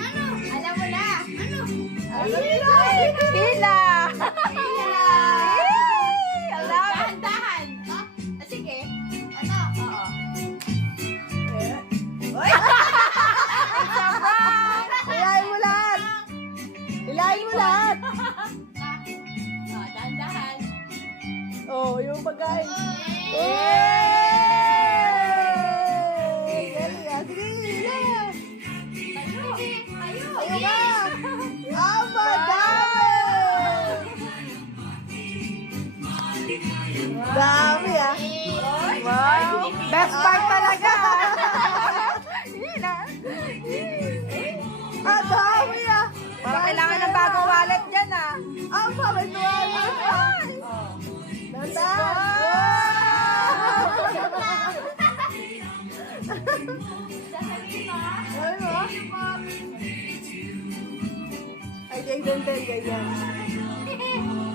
Ano? Alam mo na. Ano? Hila! Dahan-dahan. Sige. Ano? Oo. Hilahin mo lahat! Hilahin mo lahat! Dahan-dahan. Oh, yung pagkain. Yay! Galing ah. Sige, hila! Tayo. Tayo ka! Ah, madami! Dami ah. Wow! Best part talaga! Hila! Ah, dami ah! Parang kailangan ng bagong wallet dyan ah. Ah, may wallet ah! Ay, ganyan din, ganyan.